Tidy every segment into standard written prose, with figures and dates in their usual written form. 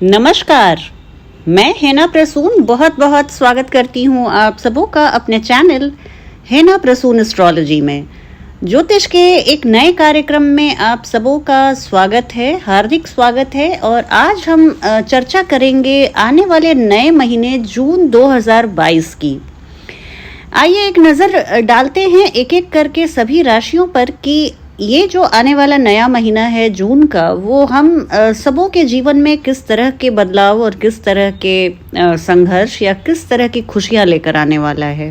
नमस्कार। मैं हेना प्रसून बहुत बहुत स्वागत करती हूँ आप सबों का अपने चैनल हेना प्रसून एस्ट्रोलॉजी में। ज्योतिष के एक नए कार्यक्रम में आप सबों का स्वागत है, हार्दिक स्वागत है। और आज हम चर्चा करेंगे आने वाले नए महीने जून 2022 की। आइए एक नज़र डालते हैं एक एक करके सभी राशियों पर कि ये जो आने वाला नया महीना है जून का, वो हम सबों के जीवन में किस तरह के बदलाव और किस तरह के संघर्ष या किस तरह की खुशियां लेकर आने वाला है।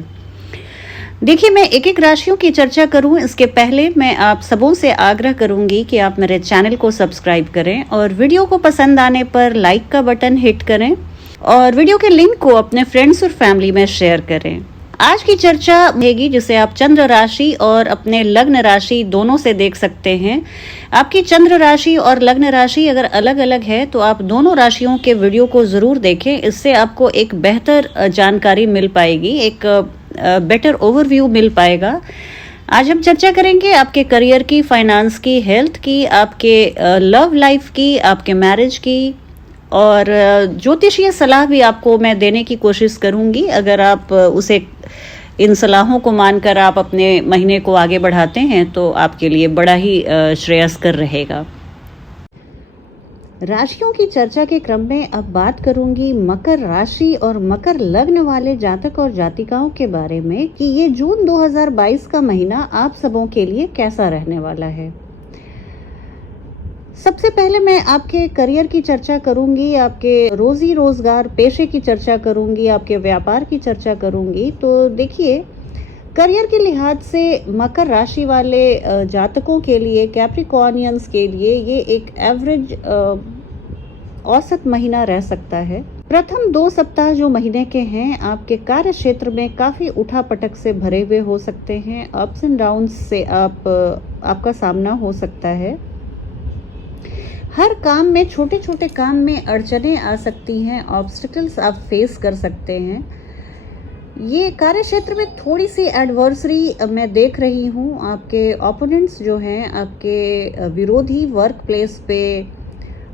देखिए, मैं एक एक राशियों की चर्चा करूं इसके पहले मैं आप सबों से आग्रह करूंगी कि आप मेरे चैनल को सब्सक्राइब करें और वीडियो को पसंद आने पर लाइक का बटन हिट करें और वीडियो के लिंक को अपने फ्रेंड्स और फैमिली में शेयर करें। आज की चर्चा रहेगी जिसे आप चंद्र राशि और अपने लग्न राशि दोनों से देख सकते हैं। आपकी चंद्र राशि और लग्न राशि अगर अलग अलग है तो आप दोनों राशियों के वीडियो को जरूर देखें। इससे आपको एक बेहतर जानकारी मिल पाएगी, एक बेटर ओवरव्यू मिल पाएगा। आज हम चर्चा करेंगे आपके करियर की, फाइनेंस की, हेल्थ की, आपके लव लाइफ की, आपके मैरिज की और ज्योतिषीय सलाह भी आपको मैं देने की कोशिश करूंगी। अगर आप उसे इन सलाहों को मानकर आप अपने महीने को आगे बढ़ाते हैं तो आपके लिए बड़ा ही श्रेयस्कर रहेगा। राशियों की चर्चा के क्रम में अब बात करूंगी मकर राशि और मकर लग्न वाले जातक और जातिकाओं के बारे में कि ये जून 2022 का महीना आप सबों के लिए कैसा रहने वाला है। सबसे पहले मैं आपके करियर की चर्चा करूंगी, आपके रोजी रोजगार पेशे की चर्चा करूंगी, आपके व्यापार की चर्चा करूंगी। तो देखिए, करियर के लिहाज से मकर राशि वाले जातकों के लिए, कैप्रिकॉर्नियंस के लिए ये एक एवरेज औसत महीना रह सकता है। प्रथम 2 सप्ताह जो महीने के हैं आपके कार्य क्षेत्र में काफ़ी उठापटक से भरे हुए हो सकते हैं। अप्स एंड डाउन्स से आपका सामना हो सकता है। हर काम में, छोटे छोटे काम में अड़चनें आ सकती हैं, ऑब्स्टिकल्स आप फेस कर सकते हैं। ये कार्य क्षेत्र में थोड़ी सी एडवर्सरी मैं देख रही हूँ। आपके ओपोनेंट्स जो हैं, आपके विरोधी वर्क प्लेस पे,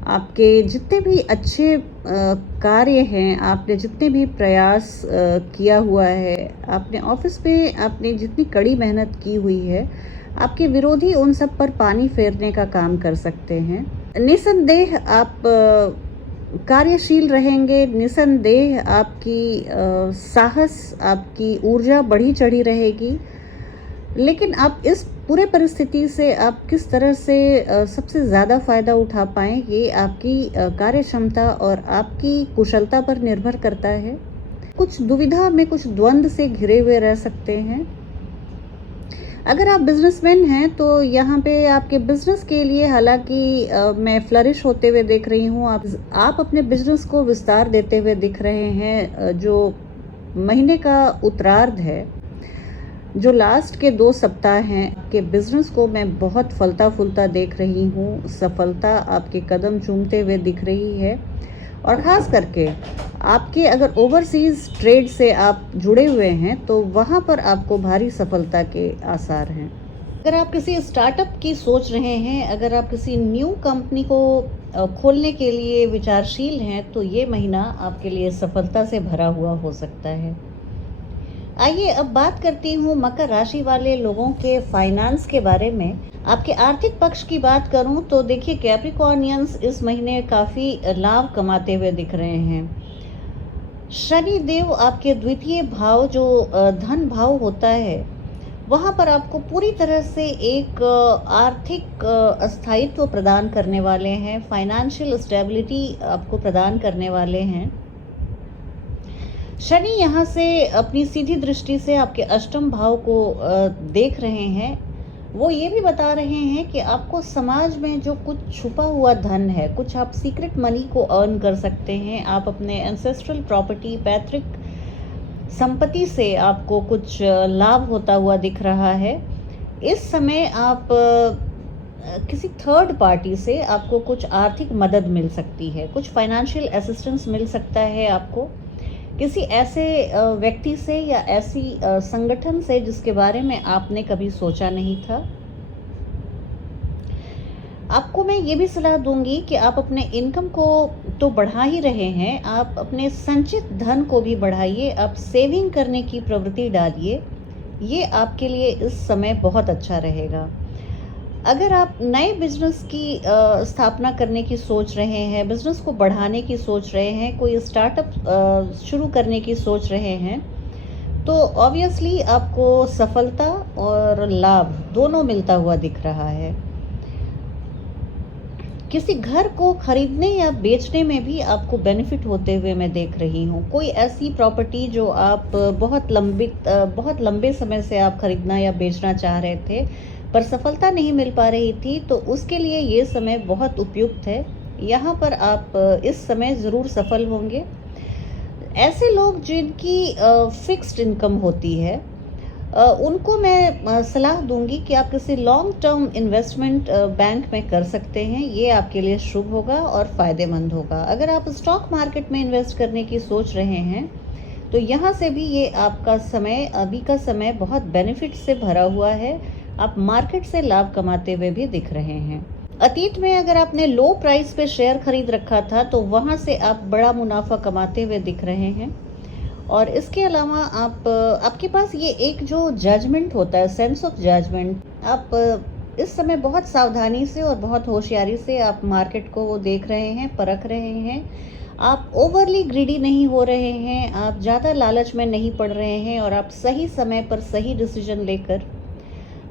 आपके जितने भी अच्छे कार्य हैं, आपने जितने भी प्रयास किया हुआ है, आपने ऑफिस पे आपने जितनी कड़ी मेहनत की हुई है, आपके विरोधी उन सब पर पानी फेरने का काम कर सकते हैं। निसंदेह आप कार्यशील रहेंगे, निसंदेह आपकी साहस, आपकी ऊर्जा बढ़ी चढ़ी रहेगी। लेकिन आप इस पूरे परिस्थिति से आप किस तरह से सबसे ज़्यादा फ़ायदा उठा पाएँ, ये आपकी कार्य क्षमता और आपकी कुशलता पर निर्भर करता है। कुछ दुविधा में, कुछ द्वंद्व से घिरे हुए रह सकते हैं। अगर आप बिजनेसमैन हैं तो यहाँ पे आपके बिजनेस के लिए हालांकि मैं फ्लरिश होते हुए देख रही हूँ। आप अपने बिजनेस को विस्तार देते हुए दिख रहे हैं। जो महीने का उत्तरार्ध है, जो लास्ट के 2 सप्ताह हैं, आपके बिजनेस को मैं बहुत फलता फूलता देख रही हूँ। सफलता आपके कदम चूमते हुए दिख रही है और ख़ास करके आपके अगर ओवरसीज़ ट्रेड से आप जुड़े हुए हैं तो वहाँ पर आपको भारी सफलता के आसार हैं। अगर आप किसी स्टार्टअप की सोच रहे हैं, अगर आप किसी न्यू कंपनी को खोलने के लिए विचारशील हैं तो ये महीना आपके लिए सफलता से भरा हुआ हो सकता है। आइए अब बात करती हूँ मकर राशि वाले लोगों के फाइनेंस के बारे में। आपके आर्थिक पक्ष की बात करूं तो देखिए, कैप्रिकॉर्नियंस इस महीने काफ़ी लाभ कमाते हुए दिख रहे हैं। शनि देव आपके द्वितीय भाव, जो धन भाव होता है, वहाँ पर आपको पूरी तरह से एक आर्थिक अस्थायित्व प्रदान करने वाले हैं, फाइनेंशियल स्टेबिलिटी आपको प्रदान करने वाले हैं। शनि यहाँ से अपनी सीधी दृष्टि से आपके अष्टम भाव को देख रहे हैं। वो ये भी बता रहे हैं कि आपको समाज में जो कुछ छुपा हुआ धन है, कुछ आप सीक्रेट मनी को अर्न कर सकते हैं। आप अपने एंसेस्ट्रल प्रॉपर्टी, पैतृक संपत्ति से आपको कुछ लाभ होता हुआ दिख रहा है। इस समय आप किसी थर्ड पार्टी से आपको कुछ आर्थिक मदद मिल सकती है, कुछ फाइनेंशियल असिस्टेंस मिल सकता है आपको किसी ऐसे व्यक्ति से या ऐसी संगठन से जिसके बारे में आपने कभी सोचा नहीं था। आपको मैं ये भी सलाह दूंगी कि आप अपने इनकम को तो बढ़ा ही रहे हैं, आप अपने संचित धन को भी बढ़ाइए, आप सेविंग करने की प्रवृत्ति डालिए। ये आपके लिए इस समय बहुत अच्छा रहेगा। अगर आप नए बिजनेस की स्थापना करने की सोच रहे हैं, बिजनेस को बढ़ाने की सोच रहे हैं, कोई स्टार्टअप शुरू करने की सोच रहे हैं, तो ऑब्वियसली आपको सफलता और लाभ दोनों मिलता हुआ दिख रहा है। किसी घर को खरीदने या बेचने में भी आपको बेनिफिट होते हुए मैं देख रही हूँ। कोई ऐसी प्रॉपर्टी जो आप बहुत लंबे समय से आप खरीदना या बेचना चाह रहे थे, पर सफलता नहीं मिल पा रही थी, तो उसके लिए ये समय बहुत उपयुक्त है। यहाँ पर आप इस समय ज़रूर सफल होंगे। ऐसे लोग जिनकी फिक्स्ड इनकम होती है, उनको मैं सलाह दूंगी कि आप किसी लॉन्ग टर्म इन्वेस्टमेंट बैंक में कर सकते हैं। ये आपके लिए शुभ होगा और फ़ायदेमंद होगा। अगर आप स्टॉक मार्केट में इन्वेस्ट करने की सोच रहे हैं, तो यहाँ से भी ये आपका समय, अभी का समय बहुत बेनिफिट से भरा हुआ है। आप मार्केट से लाभ कमाते हुए भी दिख रहे हैं। अतीत में अगर आपने लो प्राइस पे शेयर खरीद रखा था, तो वहाँ से आप बड़ा मुनाफा कमाते हुए दिख रहे हैं। और इसके अलावा आपके पास ये एक जो जजमेंट होता है, सेंस ऑफ जजमेंट, आप इस समय बहुत सावधानी से और बहुत होशियारी से आप मार्केट को देख रहे हैं, परख रहे हैं। आप ओवरली ग्रीडी नहीं हो रहे हैं, आप ज़्यादा लालच में नहीं पड़ रहे हैं, और आप सही समय पर सही डिसीजन लेकर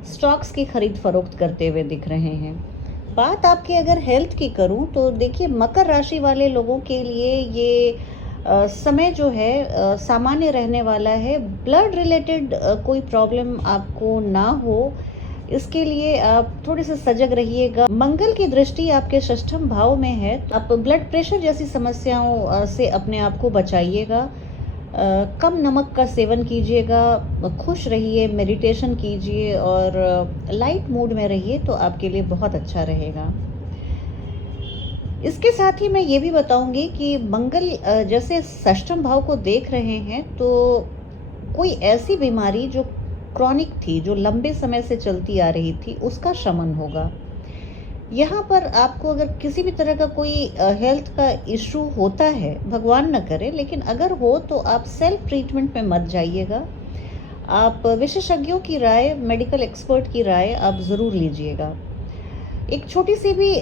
स्टॉक्स की खरीद फरोख्त करते हुए दिख रहे हैं। बात आपके अगर हेल्थ की करूं, तो देखिए, मकर राशि वाले लोगों के लिए ये समय जो है सामान्य रहने वाला है। ब्लड रिलेटेड कोई प्रॉब्लम आपको ना हो, इसके लिए आप थोड़े से सजग रहिएगा। मंगल की दृष्टि आपके षष्ठम भाव में है, आप ब्लड प्रेशर जैसी समस्याओं से अपने आप को बचाइएगा। कम नमक का सेवन कीजिएगा, खुश रहिए, मेडिटेशन कीजिए और लाइट मूड में रहिए, तो आपके लिए बहुत अच्छा रहेगा। इसके साथ ही मैं ये भी बताऊंगी कि मंगल जैसे षष्ठम भाव को देख रहे हैं, तो कोई ऐसी बीमारी जो क्रॉनिक थी, जो लंबे समय से चलती आ रही थी, उसका शमन होगा। यहाँ पर आपको अगर किसी भी तरह का कोई हेल्थ का इशू होता है, भगवान न करे, लेकिन अगर हो तो आप सेल्फ ट्रीटमेंट में मत जाइएगा। आप विशेषज्ञों की राय, मेडिकल एक्सपर्ट की राय आप ज़रूर लीजिएगा। एक छोटी सी भी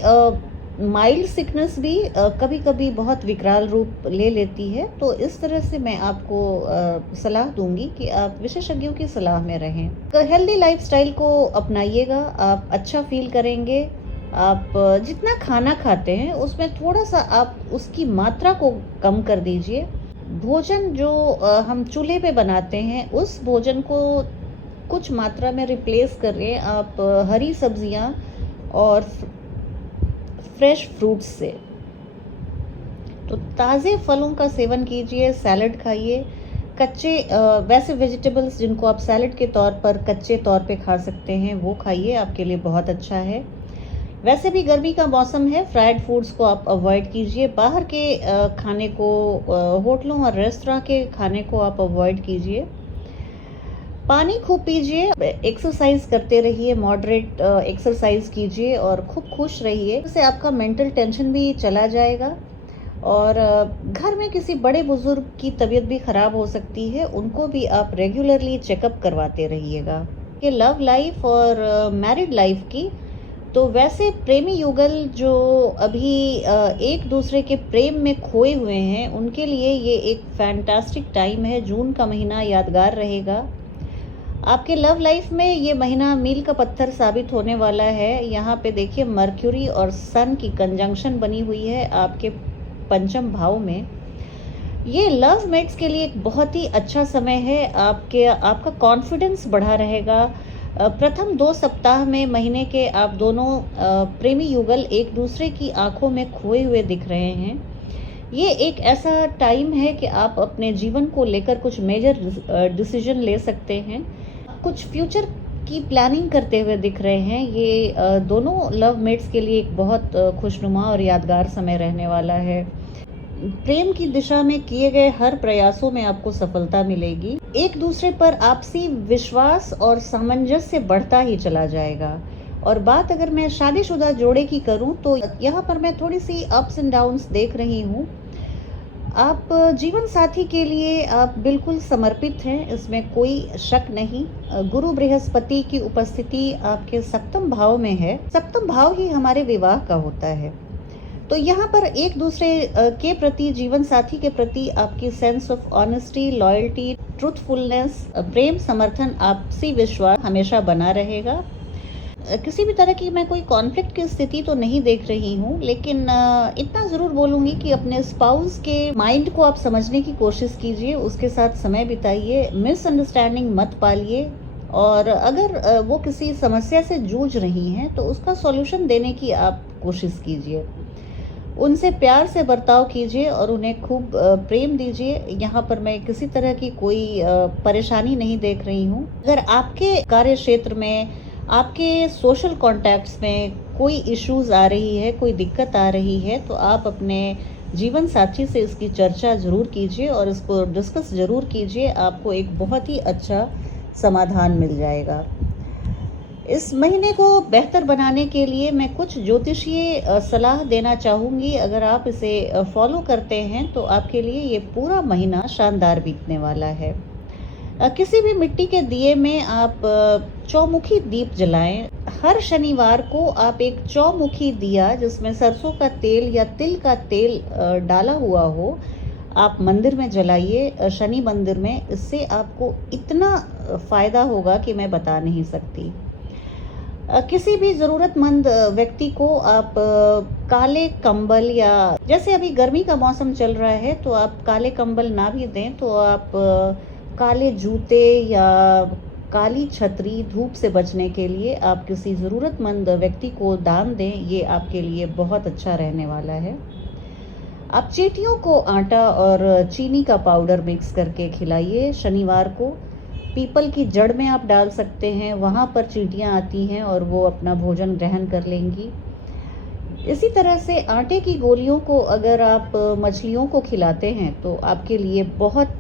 माइल्ड सिकनेस भी कभी कभी बहुत विकराल रूप ले लेती है, तो इस तरह से मैं आपको सलाह दूंगी कि आप विशेषज्ञों की सलाह में रहें। हेल्दी लाइफस्टाइल को अपनाइएगा, आप अच्छा फील करेंगे। आप जितना खाना खाते हैं उसमें थोड़ा सा आप उसकी मात्रा को कम कर दीजिए। भोजन जो हम चूल्हे पे बनाते हैं, उस भोजन को कुछ मात्रा में रिप्लेस करें आप हरी सब्जियां और फ्रेश फ्रूट्स से। तो ताज़े फलों का सेवन कीजिए, सैलड खाइए, कच्चे वैसे वेजिटेबल्स जिनको आप सैलड के तौर पर कच्चे तौर पे खा सकते हैं, वो खाइए, आपके लिए बहुत अच्छा है। वैसे भी गर्मी का मौसम है, फ्राइड फूड्स को आप अवॉइड कीजिए। बाहर के खाने को, होटलों और रेस्तरां के खाने को आप अवॉइड कीजिए। पानी खूब पीजिए, एक्सरसाइज करते रहिए, मॉडरेट एक्सरसाइज कीजिए और खूब खुश रहिए। इससे आपका मेंटल टेंशन भी चला जाएगा। और घर में किसी बड़े बुजुर्ग की तबीयत भी खराब हो सकती है, उनको भी आप रेगुलरली चेकअप करवाते रहिएगा। ये लव लाइफ और मैरिड लाइफ की, तो वैसे प्रेमी युगल जो अभी एक दूसरे के प्रेम में खोए हुए हैं, उनके लिए ये एक फैंटास्टिक टाइम है। जून का महीना यादगार रहेगा। आपके लव लाइफ में ये महीना मील का पत्थर साबित होने वाला है। यहाँ पे देखिए, मर्क्यूरी और सन की कंजंक्शन बनी हुई है आपके पंचम भाव में। ये लव मेट्स के लिए एक बहुत ही अच्छा समय है। आपका कॉन्फिडेंस बढ़ा रहेगा। प्रथम 2 सप्ताह में महीने के आप दोनों प्रेमी युगल एक दूसरे की आंखों में खोए हुए दिख रहे हैं। ये एक ऐसा टाइम है कि आप अपने जीवन को लेकर कुछ मेजर डिसीजन ले सकते हैं। कुछ फ्यूचर की प्लानिंग करते हुए दिख रहे हैं। ये दोनों लव मेट्स के लिए एक बहुत खुशनुमा और यादगार समय रहने वाला है। प्रेम की दिशा में किए गए हर प्रयासों में आपको सफलता मिलेगी। एक दूसरे पर आपसी विश्वास और सामंजस्य बढ़ता ही चला जाएगा। और बात अगर मैं शादीशुदा जोड़े की करूं तो यहाँ पर मैं थोड़ी सी अप्स एंड डाउन्स देख रही हूँ। आप जीवन साथी के लिए आप बिल्कुल समर्पित हैं, इसमें कोई शक नहीं। गुरु बृहस्पति की उपस्थिति आपके सप्तम भाव में है। सप्तम भाव ही हमारे विवाह का होता है। तो यहाँ पर एक दूसरे के प्रति, जीवन साथी के प्रति आपकी sense of honesty, loyalty, truthfulness, प्रेम, समर्थन, आपसी विश्वास हमेशा बना रहेगा। किसी भी तरह की मैं कोई कॉन्फ्लिक्ट की स्थिति तो नहीं देख रही हूँ, लेकिन इतना ज़रूर बोलूँगी कि अपने स्पाउस के माइंड को आप समझने की कोशिश कीजिए, उसके साथ समय बिताइए, मिसअंडरस्टैंडिंग मत पालिए, और अगर वो किसी समस्या से जूझ रही हैं तो उसका सॉल्यूशन देने की आप कोशिश कीजिए। उनसे प्यार से बर्ताव कीजिए और उन्हें खूब प्रेम दीजिए। यहाँ पर मैं किसी तरह की कोई परेशानी नहीं देख रही हूँ। अगर आपके कार्य क्षेत्र में, आपके सोशल कॉन्टैक्ट्स में कोई इश्यूज आ रही है, कोई दिक्कत आ रही है, तो आप अपने जीवन साथी से इसकी चर्चा ज़रूर कीजिए और इसको डिस्कस ज़रूर कीजिए। आपको एक बहुत ही अच्छा समाधान मिल जाएगा। इस महीने को बेहतर बनाने के लिए मैं कुछ ज्योतिषीय सलाह देना चाहूँगी। अगर आप इसे फॉलो करते हैं तो आपके लिए ये पूरा महीना शानदार बीतने वाला है। किसी भी मिट्टी के दिए में आप चौमुखी दीप जलाएं। हर शनिवार को आप एक चौमुखी दिया जिसमें सरसों का तेल या तिल का तेल डाला हुआ हो, आप मंदिर में जलाइए, शनि मंदिर में। इससे आपको इतना फ़ायदा होगा कि मैं बता नहीं सकती। किसी भी ज़रूरतमंद व्यक्ति को आप काले कंबल, या जैसे अभी गर्मी का मौसम चल रहा है तो आप काले कंबल ना भी दें तो आप काले जूते या काली छतरी, धूप से बचने के लिए आप किसी ज़रूरतमंद व्यक्ति को दान दें। ये आपके लिए बहुत अच्छा रहने वाला है। आप चींटियों को आटा और चीनी का पाउडर मिक्स करके खिलाइए शनिवार को। पीपल की जड़ में आप डाल सकते हैं, वहाँ पर चींटियाँ आती हैं और वो अपना भोजन ग्रहण कर लेंगी। इसी तरह से आटे की गोलियों को अगर आप मछलियों को खिलाते हैं तो आपके लिए बहुत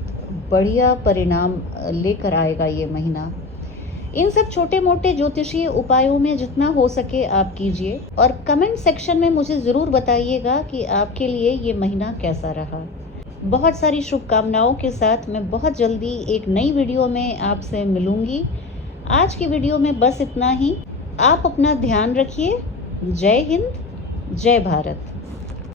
बढ़िया परिणाम लेकर आएगा ये महीना। इन सब छोटे मोटे ज्योतिषीय उपायों में जितना हो सके आप कीजिए, और कमेंट सेक्शन में मुझे ज़रूर बताइएगा कि आपके लिए ये महीना कैसा रहा। बहुत सारी शुभकामनाओं के साथ मैं बहुत जल्दी एक नई वीडियो में आपसे मिलूंगी। आज की वीडियो में बस इतना ही। आप अपना ध्यान रखिए। जय हिंद, जय भारत।